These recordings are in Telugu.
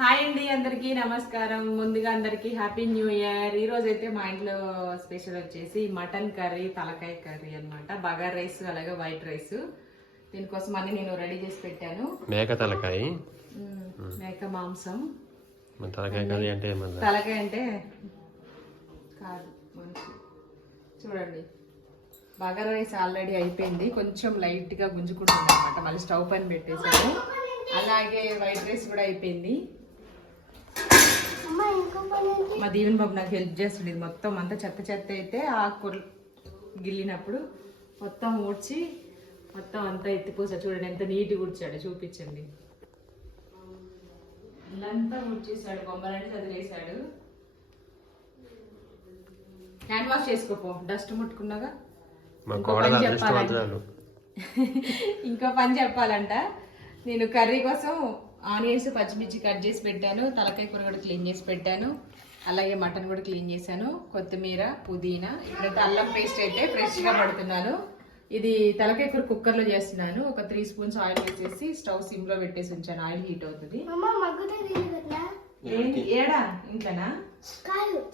హాయ్ అండి అందరికీ నమస్కారం. ముందుగా అందరికీ హ్యాపీ న్యూ ఇయర్ ఈ రోజు అయితే మా ఇంట్లో స్పెషల్ వచ్చేసి మటన్ కర్రీ తలకాయ కర్రీ అన్నమాట. బగార్ రైస్ అలాగే వైట్ రైస్. దీనికోసం అన్ని నేను రెడీ చేసి పెట్టాను. మేక తలకాయ. మేక మాంసం. తలకాయ కర్రీ అంటే తలకాయ అంటే కాదు మనిషి. చూడండి. బగారా రైస్ ఆల్రెడీ అయిపోయింది. కొంచెం లైట్గా గుంజుకుంటుంది అనమాట మళ్ళీ స్టవ్ పైన పెట్టేసాను అలాగే వైట్ రైస్ కూడా అయిపోయింది. మా దీవెన్ బాబు నాకు హెల్ప్ చేస్తుండేది. మొత్తం అంతా చెత్త చెత్త అయితే ఆకుకూరలు గిల్లినప్పుడు మొత్తం ఊడ్చి మొత్తం అంతా ఎత్తిపోసా చూడండి ఎంత నీట్గా ఊడ్చాడు చూపించండి. ఇల్లంతా ఊడ్చేసాడు బొమ్మలన్నీ చదివేశాడు. హ్యాండ్ వాష్ చేసుకోపో డస్ట్ ముట్టుకున్నాగా. ఇంకో పని చెప్పాలంట. నేను కర్రీ కోసం ఆనియన్స్ పచ్చిమిర్చి కట్ చేసి పెట్టాను. తలకాయ కూర కూడా క్లీన్ చేసి పెట్టాను. అలాగే మటన్ కూడా క్లీన్ చేశాను. కొత్తిమీర పుదీనా ఇప్పుడైతే అల్లం పేస్ట్ అయితే ఫ్రెష్గా పడుతున్నాను. ఇది తలకాయ కూర కుక్కర్లో చేస్తున్నాను. ఒక త్రీ స్పూన్స్ ఆయిల్ వేసేసి స్టవ్ సిమ్లో పెట్టేసి ఉంచాను. ఆయిల్ హీట్ అవుతుంది. ఏడా? ఇంట్లోనా?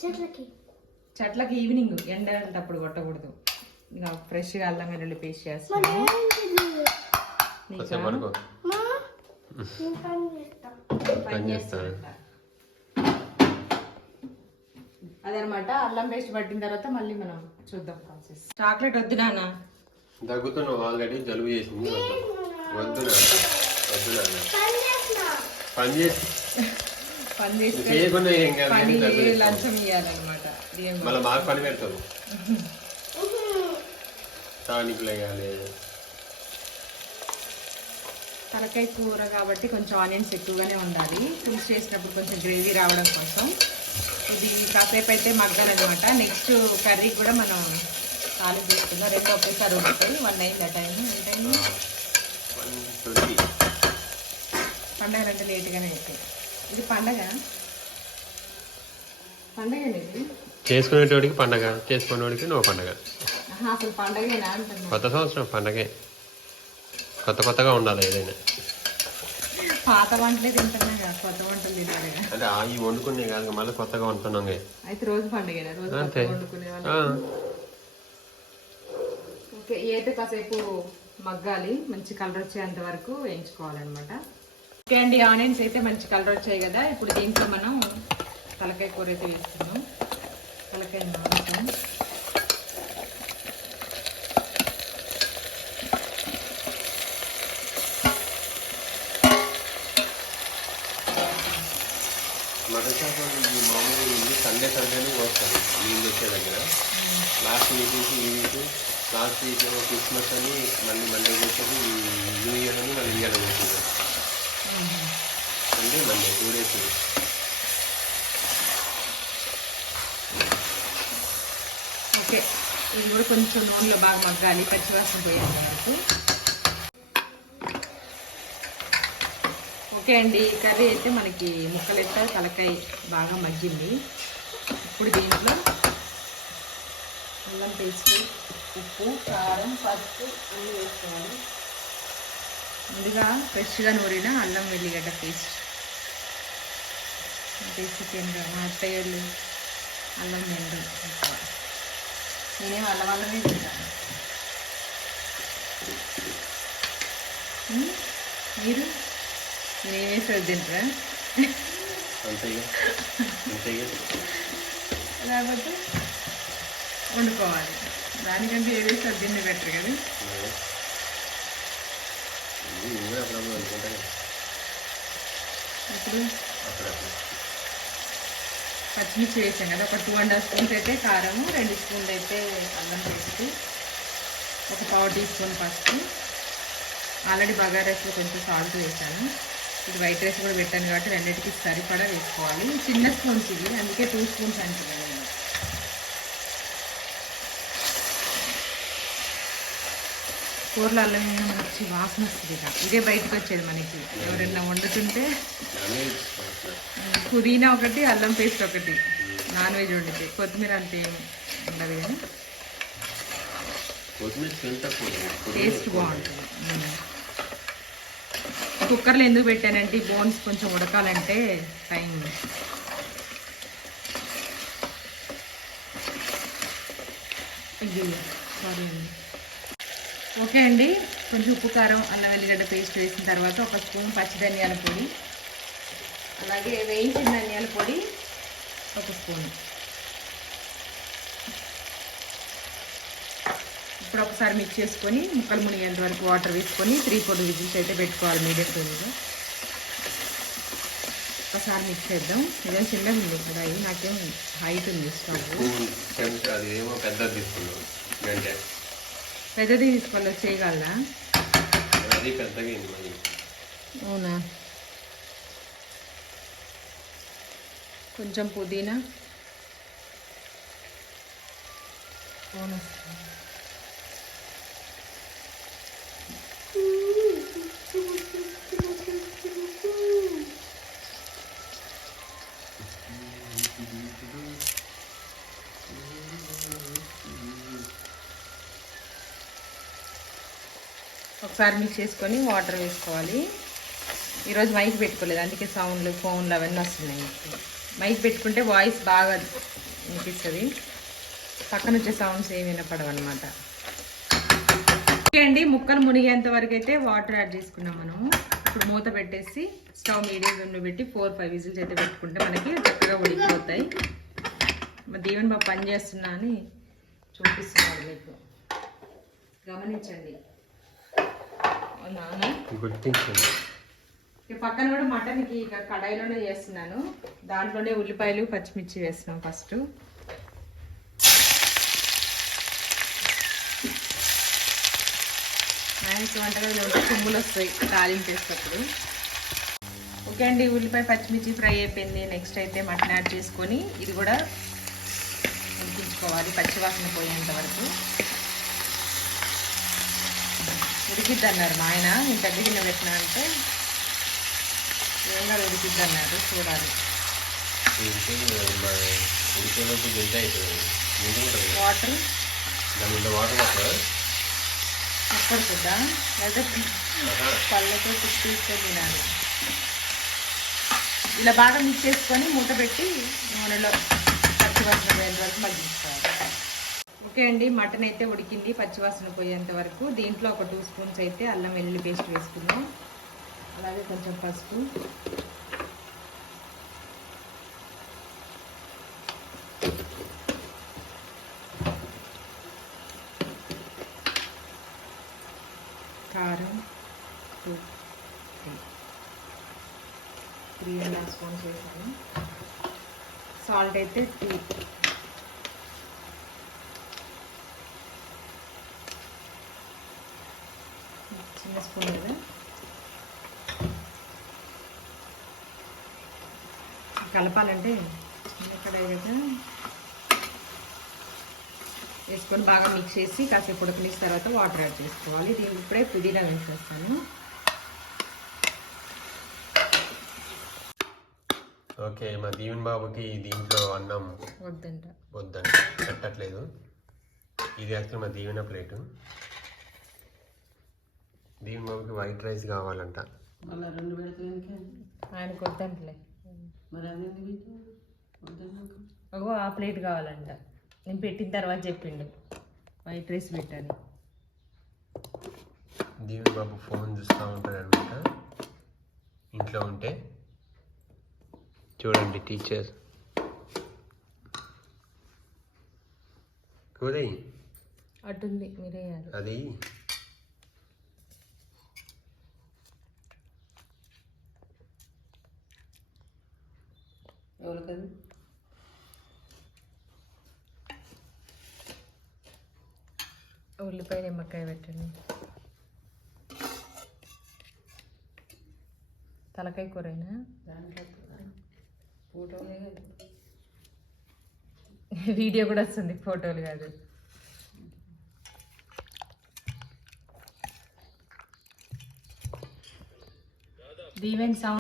చెట్లకి. చెట్లకి ఈవినింగ్ ఎండ అప్పుడు కొట్టకూడదు. ఇంకా ఫ్రెష్గా అల్లం వెల్లుల్లి పేస్ట్ చేస్తాను పని చేస్తా పని చేస్తాను అదనమాట అల్లం పేస్ట్ పట్టిన తర్వాత మళ్ళీ మనం చూద్దాం ప్రాసెస్. చాక్లెట్ వద్దు నాన్న. దగ్గుతున్నావు ఆల్రెడీ జలుబు చేసింది. వద్దు నాన్న వద్దు నాన్న. పని చేసి. పని చేస్తే చేయకుండా ఏం కాదు పని. లంచం ఇవ్వాలన్నమాట మళ్ళీ మాకు పని పెడతావు టానిక్లు వేయాలి. తలకాయ కూర కాబట్టి కొంచెం ఆనియన్స్ ఎక్కువగానే ఉండాలి. పులుసు చేసినప్పుడు కొంచెం గ్రేవీ రావడం కోసం. ఇది కాసేపు అయితే మగ్గాలన్నమాట నెక్స్ట్ కర్రీ కూడా మనం ఖాళీ చేసుకుందాం రెండు ఒకేసారి ఉడుకుతాయి వన్ అయింది టైం ఏంటైంది వన్ ట్వంటీ పండగ అంటే లేట్గానే అవుతాయి ఇది పండగ? పండగ ఇది చేసుకునేటోడికి పండగ చేసుకునేవాడికి నువ్వు పండగ. అసలు పండగేనా కొత్త సంవత్సరం పండగే. కొత్త కొత్తగా ఉండాలి ఏదైనా. పాత వంటలే తింటున్నా కొత్త వంటలు తినాలి. అంటే ఈ వండుకునే కాదు మళ్ళీ కొత్తగా వండుతున్నాం అయితే రోజు పండగేనా రోజు వండుకునే ఓకే అయితే కాసేపు మగ్గాలి మంచి కలర్ వచ్చేంత వరకు వేయించుకోవాలన్నమాట. ఓకే అండి ఆనియన్స్ అయితే మంచి కలర్ వచ్చాయి కదా ఇప్పుడు దీంట్లో మనం తలకాయ కూర అయితే వేస్తున్నాం తలకాయ మాంసం. సండే సండేనే వస్తారు నీళ్ళు వచ్చే దగ్గర. లాస్ట్ వీక్ నుంచి ఈ వీక్ లాస్ట్ వీక్ క్రిస్మస్ అని మళ్ళీ మండే వచ్చేది న్యూ ఇయర్ అని మళ్ళీ ఇయర్ వచ్చింది అంటే మండే టూ డేస్ ఓకే ఇది కూడా కొంచెం నూనెలో బాగా మగ్గాలి పచ్చివాసన పోయేంత వరకు. ఓకే అండి కర్రీ అయితే మనకి ముక్కలెత్త తలకాయ బాగా మగ్గింది. ఇప్పుడు దీంట్లో అల్లం పేస్ట్ ఉప్పు కారం పసుపు అన్నీ వేసుకోవాలి. ముందుగా ఫ్రెష్గా నూరిన అల్లం వెల్లిగడ్డ పేస్ట్. పేస్ట్ తినగా మా అత్తయ్యలు అల్లం తినరు. నేనేం అల్లం అల్లమే తింటాను మీరు? నేనేం వేసేది తింటారా? అంతేగా. అంతేగా. లేకపోతే వండుకోవాలి. దానికంటే ఏ వేసేది తిండి బెటర్ కదా. ఇప్పుడు పచ్చిమిర్చి వేసాం కదా. ఒక టూ అండ్ హాఫ్ స్పూన్స్ అయితే కారము రెండు స్పూన్లు అయితే అల్లం పేస్ట్ ఒక పావు టీ స్పూన్ పసుపు. ఆల్రెడీ బగారా రైస్లో కొంచెం సాల్ట్ వేసాను. ఇది వైట్ రైస్ కూడా పెట్టాను కాబట్టి రెండింటికి సరిపడా వేసుకోవాలి. చిన్న స్పూన్స్ ఇవి అందుకే టూ స్పూన్స్ అంటున్నాను నేను కూరలో అల్లం వేయడం మంచి వాసన వస్తుంది ఇదే బయటకు వచ్చేది మనకి. ఎవరైనా వండుతుంటే పుదీనా ఒకటి అల్లం పేస్ట్ ఒకటి నాన్ వెజ్ వండితే. కొత్తిమీర అంత ఉండదు కానీ. టేస్ట్ బాగుంటుంది. కుక్కర్లో ఎందుకు పెట్టానంటే బోన్స్ కొంచెం ఉడకాలంటే టైం. సారీ అండి. ఓకే అండి. కొంచెం ఉప్పు కారం అల్లం వెల్లిగడ్డ పేస్ట్ వేసిన తర్వాత ఒక స్పూన్ పచ్చి ధనియాల పొడి అలాగే వేయించిన ధనియాల పొడి ఒక స్పూన్. ఇప్పుడు ఒకసారి మిక్స్ చేసుకొని ముక్కలు మునిగేంత వరకు వాటర్ వేసుకొని త్రీ ఫోర్ విజిల్స్ అయితే పెట్టుకోవాలి మీడియం ఫ్లేమ్లో. ఒకసారి మిక్స్ చేద్దాం. ఇదే చిన్నగా ఉంది కదా ఇది నాకేం హైట్ ఉంది స్టవ్. స్పూన్ పెద్దది తీసుకోవాలి చేయగలరా? అది పెద్దగా అవునా? కొంచెం పుదీనా. అవునా? ఒకసారి మిక్స్ చేసుకొని వాటర్ వేసుకోవాలి. ఈరోజు మైక్ పెట్టుకోలేదు అందుకే సౌండ్లు ఫోన్లు అవన్నీ వస్తున్నాయి. మైక్ పెట్టుకుంటే వాయిస్ బాగా వినిపిస్తుంది. పక్కన వచ్చే సౌండ్స్ ఏమి వినపడవన్నమాట ఓకే అండి ముక్కలు మునిగేంత వరకు అయితే వాటర్ యాడ్ చేసుకున్నాం మనం ఇప్పుడు మూత పెట్టేసి స్టవ్ మీడియం ఫ్లేమ్లో పెట్టి ఫోర్ ఫైవ్ విజిల్స్ అయితే పెట్టుకుంటే మనకి చక్కగా ఉడికిపోతాయి. మా దీవెన్ బాబు పని చేస్తున్నా అని చూపిస్తున్నాడు మీకు. గమనించండి. ఇక పక్కన కూడా మటన్కి ఇక కడాయిలోనే చేస్తున్నాను. దాంట్లోనే ఉల్లిపాయలు పచ్చిమిర్చి వేస్తున్నాం ఫస్ట్. ఆయనకి వంటగదిలో ఉంటే కొమ్ములు వస్తాయి తాలింపు వేసేటప్పుడు. ఓకే అండి ఉల్లిపాయ పచ్చిమిర్చి ఫ్రై అయిపోయింది. నెక్స్ట్ అయితే మటన్ యాడ్ చేసుకొని ఇది కూడా ఉడికించుకోవాలి పచ్చివాసన పోయేంత వరకు. ఉడికిద్ది అన్నారు మా ఆయన. నేను పెద్ద గిన్నె పెట్టినా అంటే ఏంగా ఉడికిద్ది అన్నారు చూడాలి. ఉడికేలోపు గింజ అవుతుంది వాటర్. దాని మీద వాటర్ పక్కన కుక్కర్ లేదా పళ్ళతో తీసుకొని తినాలి. ఇలా బాగా మిక్స్ చేసుకొని మూత పెట్టి నూనెలో పచ్చివాసన పోయేంత వరకు మగ్గించుకోవాలి. ఓకే అండి. మటన్ అయితే ఉడికింది పచ్చివాసన పోయేంత వరకు. దీంట్లో ఒక టూ స్పూన్స్ అయితే అల్లం వెల్లుల్లి పేస్ట్ వేసుకుందాం. అలాగే కొంచెం పసుపు. కారం two. Three three and half spoons వేసాను. సాల్ట్ అయితే టూ. కదా కలపాలంటే చిన్న కడాయి కదా. వేసుకొని బాగా మిక్స్ చేసి కాసేపు ఉడకనిసిన తర్వాత వాటర్ యాడ్ చేసుకోవాలి. దీనికి ఇప్పుడే పుదీనా వేసేస్తాను. ఓకే మా దీవెన్ బాబుకి దీంట్లో అన్నం వద్దంట. వద్దండి పెట్టట్లేదు. ఇది యాక్చువల్ మా దీవెన ప్లేటు. దీవెన్ బాబుకి వైట్ రైస్ కావాలంట. మళ్ళా రెండు పెడితే ఆయనకు వద్దంటలే. మరి అగో ఆ ప్లేట్ కావాలంట. నేను పెట్టిన తర్వాత చెప్పిండు. వైట్ రైస్ పెట్టాను దీవెన్ బాబు ఫోన్ చూస్తూ ఉంటాడు అనమాట ఇంట్లో ఉంటే. చూడండి టీచర్. అటుంది మీరే. అది. ఎవరికది ఉల్లిపాయ నిమ్మకాయ పెట్టండి. తలకాయ కూరైనా? ఫోటోలే వీడియో కూడా వస్తుంది ఫోటోలు కాదు. దీవెన్ సౌండ్